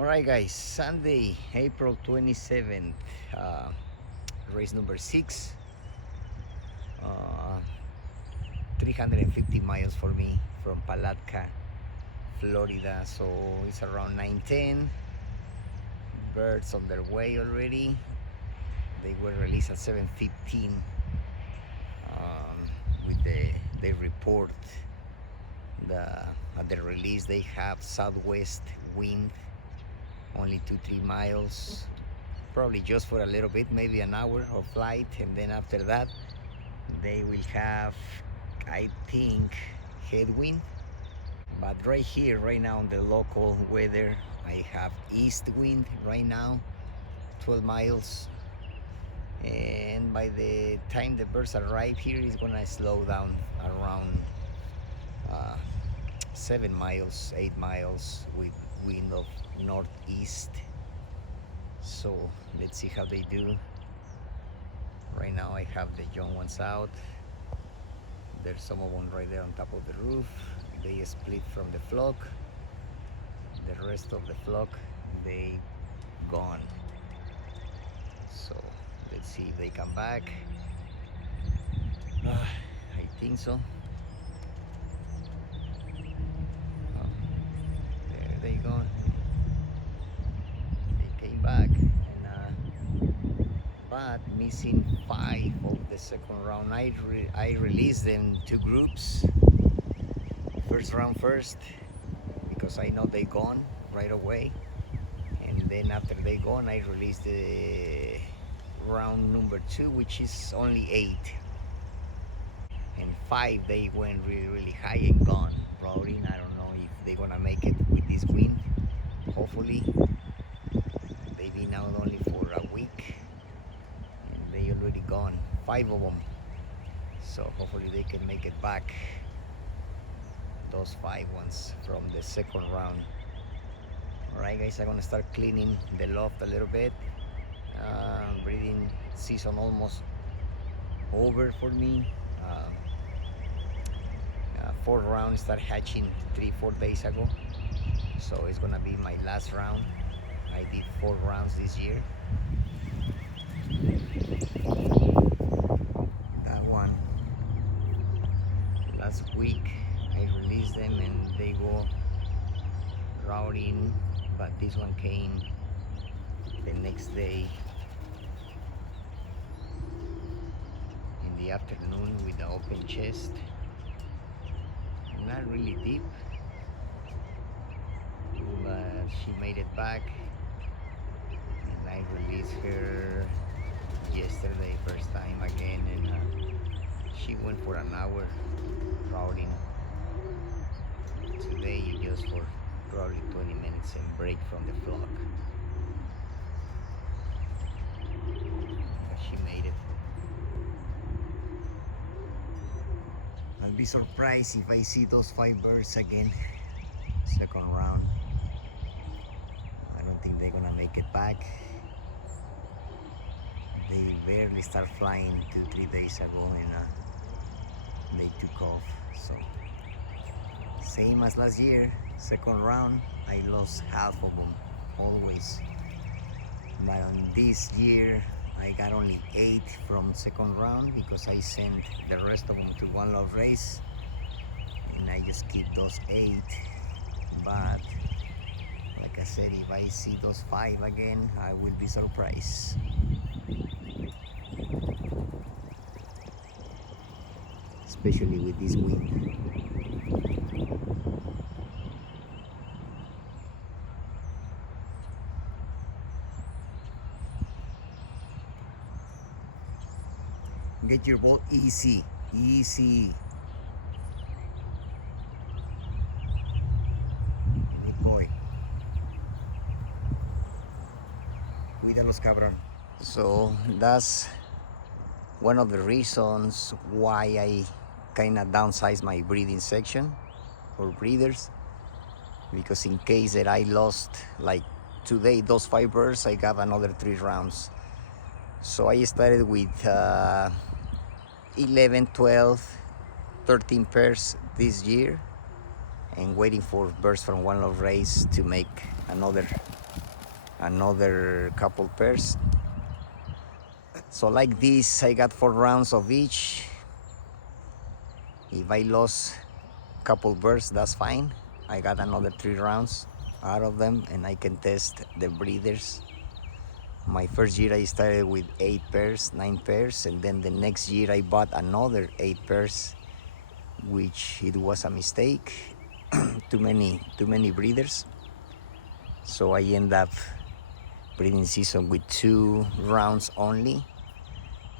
Alright guys, Sunday, April 27th, race number 6, uh, 350 miles for me from Palatka, Florida, so it's around 9:10. Birds on their way already. They were released at 7:15. With they report at the release they have southwest wind, only 2-3 miles, probably just for a little bit, maybe an hour of flight, and then after that they will have, I think, headwind. But right here, right now, on the local weather, I have east wind right now, 12 miles, and by the time the birds arrive here, it's gonna slow down around 7 miles, 8 miles with wind of northeast. So let's see how they do. Right now I have the young ones out. There's some of them right there on top of the roof. They split from the flock. The rest of the flock, they gone. So let's see if they come back. I think so. There they go. They came back, and but missing 5 of the second round. I released them 2 groups. First round first, because I know they gone right away, and then after they gone, I released the round number 2, which is only 8, and 5 they went really high and gone routing. I don't know if they're gonna make it with this wind. Hopefully. They've been out only for a week and they already gone, 5 of them, so hopefully they can make it back, those 5 ones from the second round. Alright guys, I'm gonna start cleaning the loft a little bit. Breeding season almost over for me. 4 rounds start hatching 3-4 days ago, so it's gonna be my last round. I did 4 rounds this year. That one last week I released them and they go routing, but this one came the next day in the afternoon with the open chest. Not really deep, but she made it back, and I released her yesterday first time again, and she went for an hour routing. Today just for probably 20 minutes and break from the flock. But she made it. I'll be surprised if I see those 5 birds again second round. I don't think they're gonna make it back. They barely start flying 2-3 days ago, and they took off. So same as last year, second round I lost half of them always, but on this year I got only 8 from second round because I sent the rest of them to One Love race, and I just keep those 8. But like I said, if I see those 5 again, I will be surprised. Especially with this wind. Get your boat easy, easy. Big boy. Cuídalos, cabrón. So that's one of the reasons why I kind of downsized my breeding section for breeders, because in case that I lost, like today, those 5 birds, I got another 3 rounds. So I started with 11, 12, 13 pairs this year, and waiting for birds from One Love race to make another another couple pairs. So like this, I got 4 rounds of each. If I lost a couple birds, that's fine. I got another 3 rounds out of them, and I can test the breeders. My first year I started with 8 pairs, 9 pairs, and then the next year I bought another 8 pairs, which it was a mistake. too many breeders. So I end up breeding season with 2 rounds only.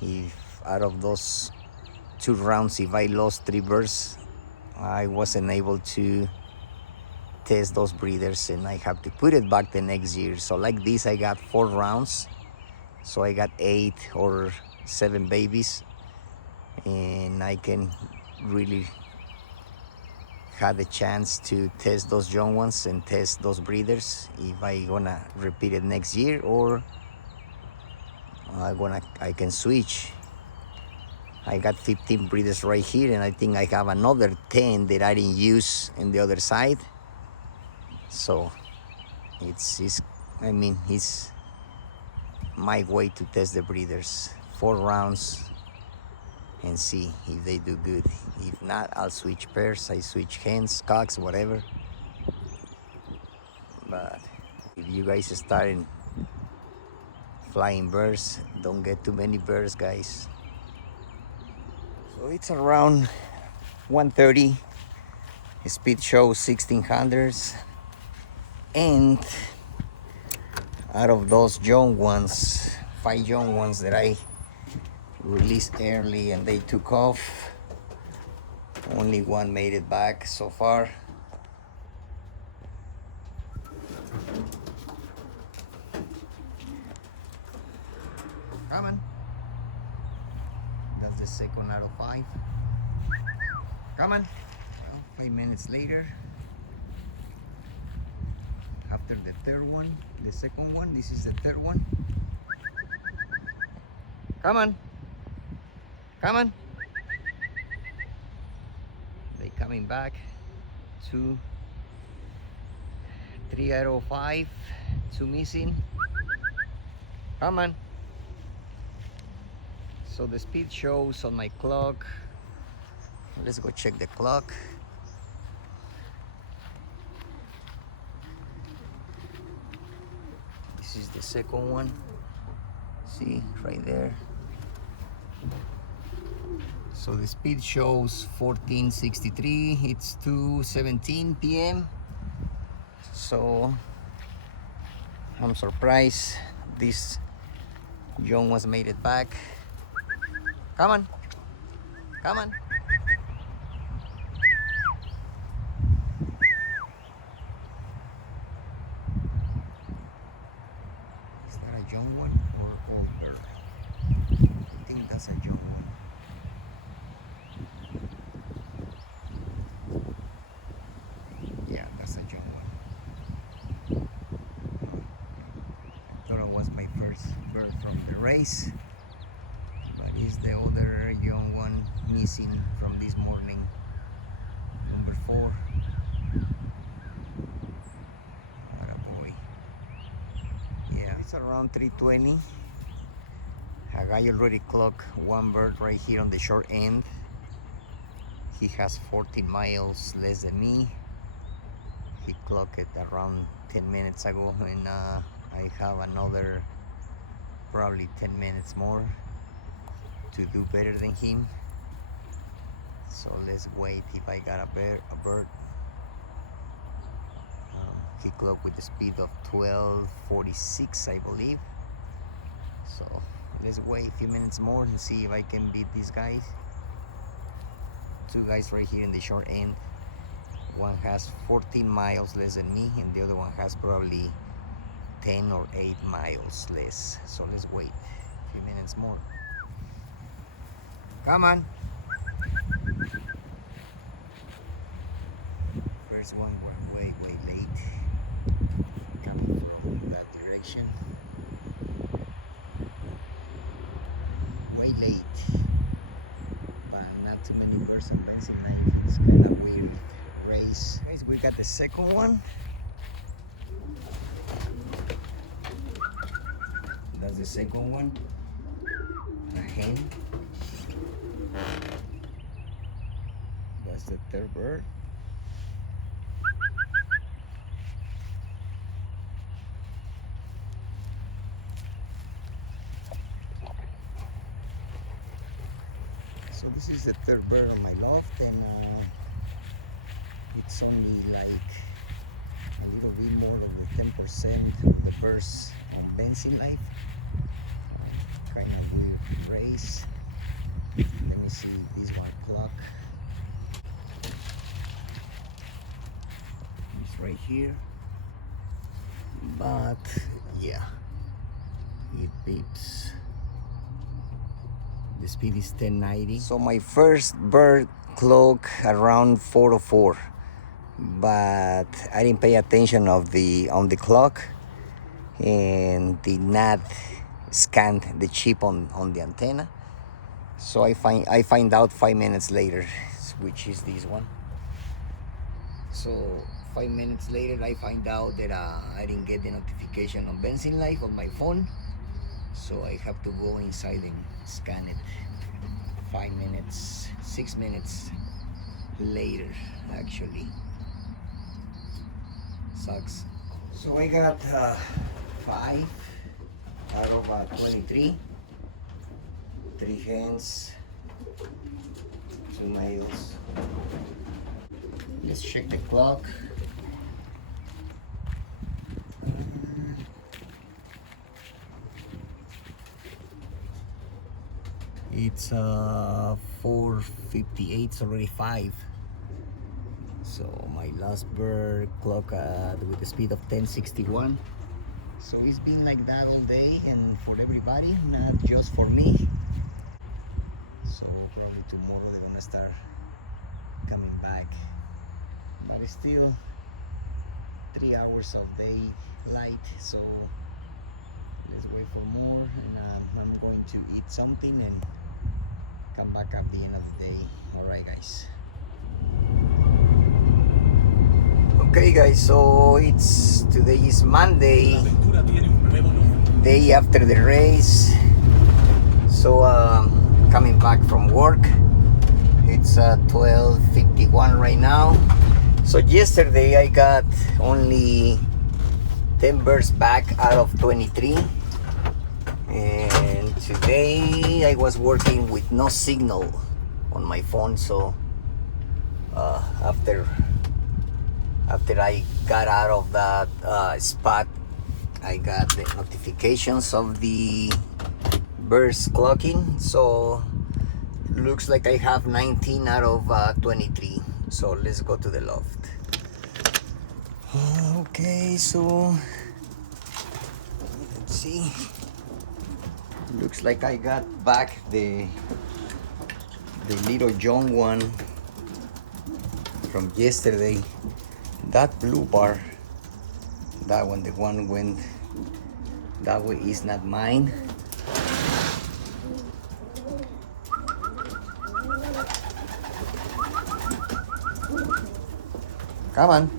If out of those 2 rounds, if I lost 3 birds, I wasn't able to test those breeders, and I have to put it back the next year. So like this, I got 4 rounds. So I got 8 or 7 babies, and I can really have the chance to test those young ones and test those breeders if I gonna repeat it next year, or I can switch. I got 15 breeders right here, and I think I have another 10 that I didn't use in the other side. So it's my way to test the breeders. 4 rounds and see if they do good. If not, I'll switch pairs. I switch hens, cocks, whatever. But if you guys are starting flying birds, don't get too many birds, guys. So it's around 1:30. Speed shows 1600s, and out of those young ones, 5 young ones that I released early and they took off, only 1 made it back so far. Come on. That's the second out of 5. Come on. Well, 5 minutes later, after the third one, the second one, this is the third one. Come on. Come on. They coming back. 2, 3 out of 5, 2 missing. Come on. So the speed shows on my clock. Let's go check the clock. This is the second one. See, right there. So the speed shows 1463. It's 2:17 p.m. So I'm surprised these young ones made it back. Come on. Come on. Is that a young one or old bird? I think that's a young one. Yeah, that's a young one. I thought it was my first bird from the race, but it's the other young one missing from this morning, number 4. What a boy. Yeah, it's around 3:20. A guy already clocked 1 bird right here on the short end. He has 14 miles less than me. He clocked it around 10 minutes ago, and I have another probably 10 minutes more to do better than him. So let's wait if I got a bird. He clocked with the speed of 12:46, I believe. So let's wait a few minutes more and see if I can beat these guys. 2 guys right here in the short end. One has 14 miles less than me, and the other one has probably 10 or 8 miles less. So let's wait a few minutes more. Come on. First one were way late, coming from that direction. Way late, but not too many birds on racing life. It's kind of weird race. Guys, we got the second one. That's the second one. A hen. That's the third bird. So this is the third bird on my loft, and it's only like a little bit more than the 10% of the birds on benzene life. Kind of weird race. Let me see this one clock. It's right here. But yeah, it beeps. The speed is 1090. So my first bird clock around 4:04, but I didn't pay attention on the clock and did not scan the chip on the antenna. So I find out 5 minutes later, which is this one. So 5 minutes later, I find out that I didn't get the notification on benzene life on my phone. So I have to go inside and scan it 5 minutes, 6 minutes later, actually. Sucks. So I got 5 out of 23. 3 hens, 2 males. Let's check the clock. It's 4:58. It's already 5. So my last bird clock with the speed of 1061. So it's been like that all day and for everybody, not just for me. So probably tomorrow they're gonna start coming back. But it's still 3 hours of daylight, so let's wait for more. And I'm going to eat something and come back at the end of the day. Alright guys. Okay guys, so today is Monday, day after the race. So coming back from work. It's 12:51 right now. So yesterday I got only 10 birds back out of 23, and today I was working with no signal on my phone. So after I got out of that spot, I got the notifications of the birds clocking. So looks like I have 19 out of 23. So let's go to the loft. Okay, so let's see. Looks like I got back the little John one from yesterday. That blue bar, that one, the one went that way, is not mine. Come on.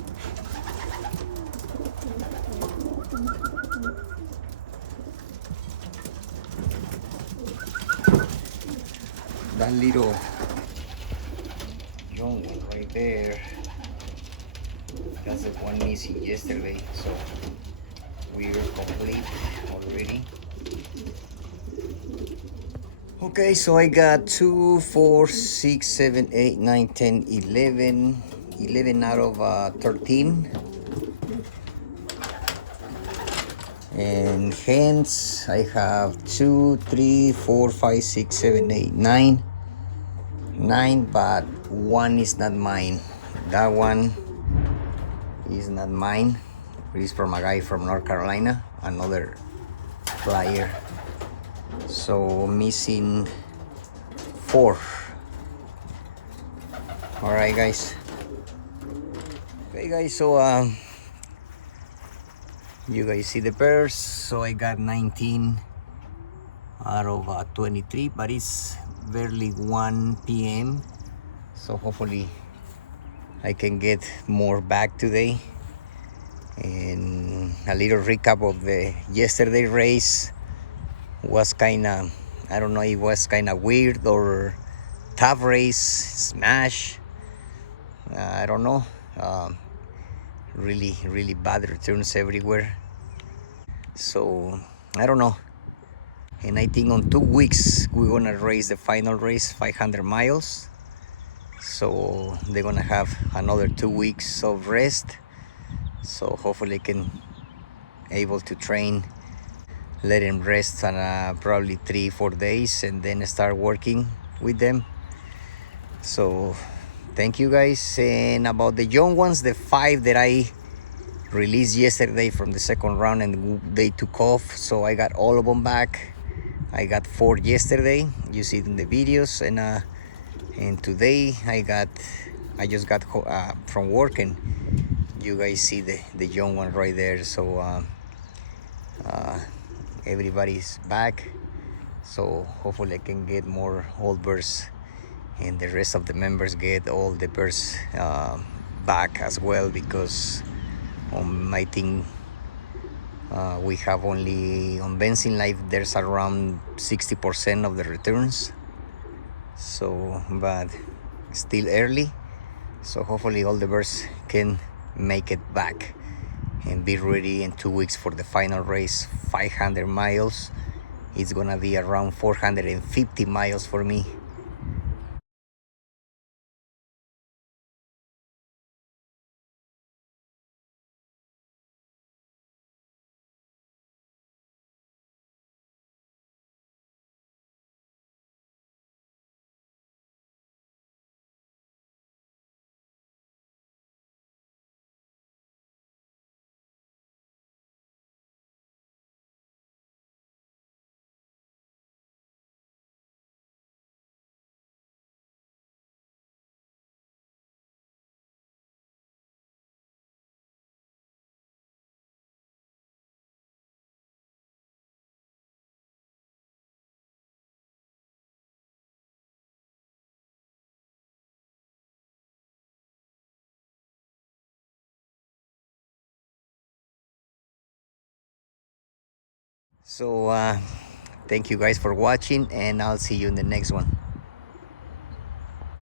That little young one right there, that's the one missing yesterday. So we're complete already. Okay, so I got 2, 4, 6, 7, 8, 9, 10, 11 out of 13. And hens, I have 2, 3, 4, 5, 6, 7, 8, 9. 9, but one is not mine. That one is not mine. It is from a guy from North Carolina, another flyer. So missing 4. All right, guys. Okay, guys. So you guys see the birds. So I got 19 out of 23, but it's barely 1 p.m. So hopefully I can get more back today. And a little recap of the yesterday race. Was kind of, I don't know, it was kind of weird or tough race, smash. I don't know. Um, really bad returns everywhere. So I don't know. And I think on 2 weeks we're gonna race the final race, 500 miles. So they're gonna have another 2 weeks of rest. So hopefully I can able to train, let them rest on probably 3 4 days, and then start working with them. So thank you guys. And about the young ones, the 5 that I released yesterday from the second round and they took off, so I got all of them back. I got 4 yesterday, you see it in the videos, and today I just got from work, and you guys see the young one right there. So uh, everybody's back, so hopefully I can get more old birds, and the rest of the members get all the birds back as well, because on my thing we have only on Benzene Life there's around 60% of the returns. So but still early, so hopefully all the birds can make it back and be ready in 2 weeks for the final race, 500 miles. It's gonna be around 450 miles for me. So thank you guys for watching, and I'll see you in the next one.